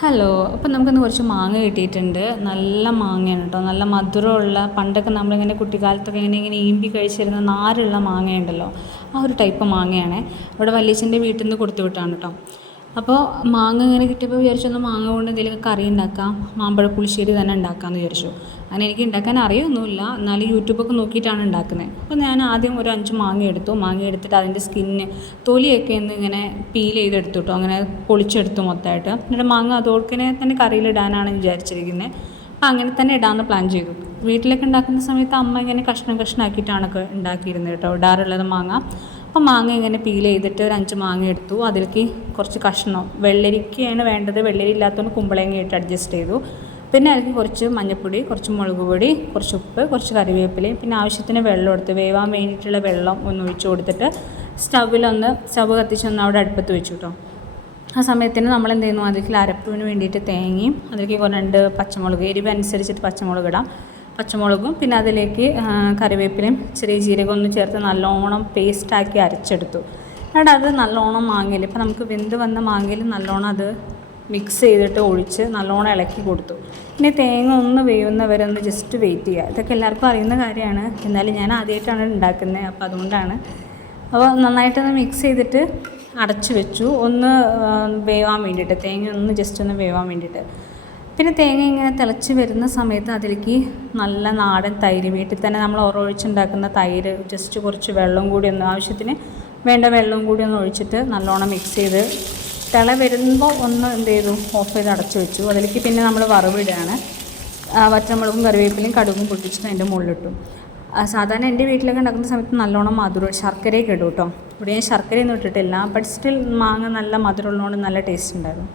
Hello. അപ്പം നമുക്കിന്ന് കുറച്ച് മാങ്ങ കിട്ടിയിട്ടുണ്ട്. നല്ല മാങ്ങയാണ് കേട്ടോ. നല്ല മധുരമുള്ള, പണ്ടൊക്കെ നമ്മളിങ്ങനെ കുട്ടിക്കാലത്തൊക്കെ ഇങ്ങനെ ഈമ്പി കഴിച്ചിരുന്ന നാരുള്ള മാങ്ങയുണ്ടല്ലോ, ആ ഒരു ടൈപ്പ് മാങ്ങയാണ്. ഇവിടെ വല്യച്ഛൻ്റെ വീട്ടിൽ നിന്ന് കൊടുത്തു വിട്ടാണ് കേട്ടോ. അപ്പോൾ മാങ്ങ ഇങ്ങനെ കിട്ടിയപ്പോൾ വിചാരിച്ചൊന്ന് മാങ്ങ കൊണ്ട് എന്തെങ്കിലും കറി ഉണ്ടാക്കാം, മാമ്പഴ പുളിശ്ശേരി തന്നെ ഉണ്ടാക്കാമെന്ന് വിചാരിച്ചു. അങ്ങനെ എനിക്ക് ഉണ്ടാക്കാൻ അറിയൊന്നുമില്ല, എന്നാലും യൂട്യൂബൊക്കെ നോക്കിയിട്ടാണ് ഉണ്ടാക്കുന്നത്. അപ്പോൾ ഞാൻ ആദ്യം ഒരു 5 മാങ്ങ എടുത്തു. മാങ്ങ എടുത്തിട്ട് അതിൻ്റെ തൊലിയൊക്കെ ഒന്ന് ഇങ്ങനെ പീൽ ചെയ്തെടുത്തു കേട്ടോ. അങ്ങനെ പൊളിച്ചെടുത്തു മൊത്തമായിട്ട്. എന്നിട്ട് മാങ്ങ അതോടക്കനെ തന്നെ കറിയിലിടാനാണ് വിചാരിച്ചിരിക്കുന്നത്. അപ്പോൾ അങ്ങനെ തന്നെ ഇടാമെന്ന് പ്ലാൻ ചെയ്തു. വീട്ടിലൊക്കെ ഉണ്ടാക്കുന്ന സമയത്ത് അമ്മ ഇങ്ങനെ കഷ്ണം കഷ്ണമാക്കിയിട്ടാണ് ഉണ്ടാക്കിയിരുന്നത് കേട്ടോ, ഇടാറുള്ളത് മാങ്ങ. അപ്പോൾ മാങ്ങ ഇങ്ങനെ പീൽ ചെയ്തിട്ട് ഒരു 5 മാങ്ങ എടുത്തു. അതിലേക്ക് കുറച്ച് കഷ്ണം വെള്ളരിക്കയാണ് വേണ്ടത്, വെള്ളരി ഇല്ലാത്തതുകൊണ്ട് കുമ്പളങ്ങ ഇട്ട് അഡ്ജസ്റ്റ് ചെയ്തു. പിന്നെ അതിലേക്ക് കുറച്ച് മഞ്ഞൾപ്പൊടി, കുറച്ച് മുളക് പൊടി, കുറച്ച് ഉപ്പ്, കുറച്ച് കറിവേപ്പിലയും പിന്നെ ആവശ്യത്തിന് വെള്ളം എടുത്ത് വേവാൻ വേണ്ടിയിട്ടുള്ള വെള്ളം ഒന്ന് ഒഴിച്ച് കൊടുത്തിട്ട് സ്റ്റവ് കത്തിച്ചൊന്ന് അവിടെ അടുപ്പത്ത് വെച്ചു കേട്ടോ. ആ സമയത്തിന് നമ്മൾ എന്ത് ചെയ്യുന്നു, അതിലേക്ക് അരപ്പിന് വേണ്ടിയിട്ട് തേങ്ങയും അതിലേക്ക് 2 പച്ചമുളക്, എരിവ് അനുസരിച്ചിട്ട് പച്ചമുളക് ഇടാം, പച്ചമുളകും പിന്നെ അതിലേക്ക് കറിവേപ്പിലയും ചെറിയ ജീരകം ഒന്ന് ചേർത്ത് നല്ലോണം പേസ്റ്റാക്കി അരച്ചെടുത്തു. എന്നിട്ട് അത് നല്ലോണം മാങ്ങയിൽ, ഇപ്പോൾ നമുക്ക് വെന്ത് വന്ന മാങ്ങയിൽ നല്ലോണം അത് മിക്സ് ചെയ്തിട്ട് ഒഴിച്ച് നല്ലോണം ഇളക്കി കൊടുത്തു. പിന്നെ തേങ്ങ ഒന്ന് വേവുന്നവരെ ഒന്ന് ജസ്റ്റ് വെയിറ്റ് ചെയ്യുക. ഇതൊക്കെ എല്ലാവർക്കും അറിയുന്ന കാര്യമാണ്, എന്നാലും ഞാൻ ആദ്യമായിട്ടാണ് ഉണ്ടാക്കുന്നത്, അപ്പോൾ അതുകൊണ്ടാണ്. അപ്പോൾ നന്നായിട്ടൊന്ന് മിക്സ് ചെയ്തിട്ട് അടച്ചു വെച്ചു, ഒന്ന് വേവാൻ വേണ്ടിയിട്ട്, തേങ്ങ ഒന്ന് ജസ്റ്റ് ഒന്ന് വേവാൻ വേണ്ടിയിട്ട്. പിന്നെ തേങ്ങ ഇങ്ങനെ തിളച്ച് വരുന്ന സമയത്ത് അതിലേക്ക് നല്ല നാടൻ തൈര്, വീട്ടിൽ തന്നെ നമ്മൾ ഒഴിച്ചുണ്ടാക്കുന്ന തൈര്, ജസ്റ്റ് കുറച്ച് വെള്ളം കൂടി ഒന്ന് ആവശ്യത്തിന് വേണ്ട വെള്ളം കൂടി ഒന്ന് ഒഴിച്ചിട്ട് നല്ലോണം മിക്സ് ചെയ്ത് തിള വരുമ്പോൾ ഒന്ന് എന്ത് ചെയ്തു, ഓഫ് ചെയ്ത് അടച്ചു വെച്ചു. അതിലേക്ക് പിന്നെ നമ്മൾ വറവിടുകയാണ്. വറ്റമുളകും കറിവേപ്പിലയും കടുകും പൊട്ടിച്ചിട്ട് അതിൻ്റെ മുകളിലിട്ടു. സാധാരണ എൻ്റെ വീട്ടിലൊക്കെ ഉണ്ടാക്കുന്ന സമയത്ത് നല്ലോണം മധുരം ശർക്കരയൊക്കെ ഇടും കേട്ടോ. ഇവിടെ ഞാൻ ശർക്കരയൊന്നും ഇട്ടിട്ടില്ല, ബട്ട് സ്റ്റിൽ മാങ്ങ നല്ല മധുരമുള്ളതുകൊണ്ട് നല്ല ടേസ്റ്റ് ഉണ്ടായിരുന്നു.